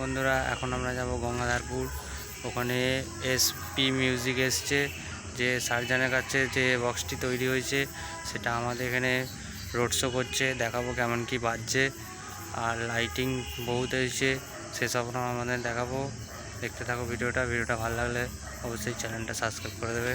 বন্ধুরা, এখন আমরা যাব গঙ্গাধারপুর। ওখানে এসপি মিউজিক এসছে, যে সার্জানের কাছে যে বক্সটি তৈরি হয়েছে সেটা আমাদের এখানে রোড শো করছে। দেখাবো কেমন কি বাজছে, আর লাইটিং বহুত হয়েছে, সেসব আমাদের দেখাবো। দেখতে থাকো ভিডিওটা ভালো লাগলে অবশ্যই চ্যানেলটা সাবস্ক্রাইব করে দেবে।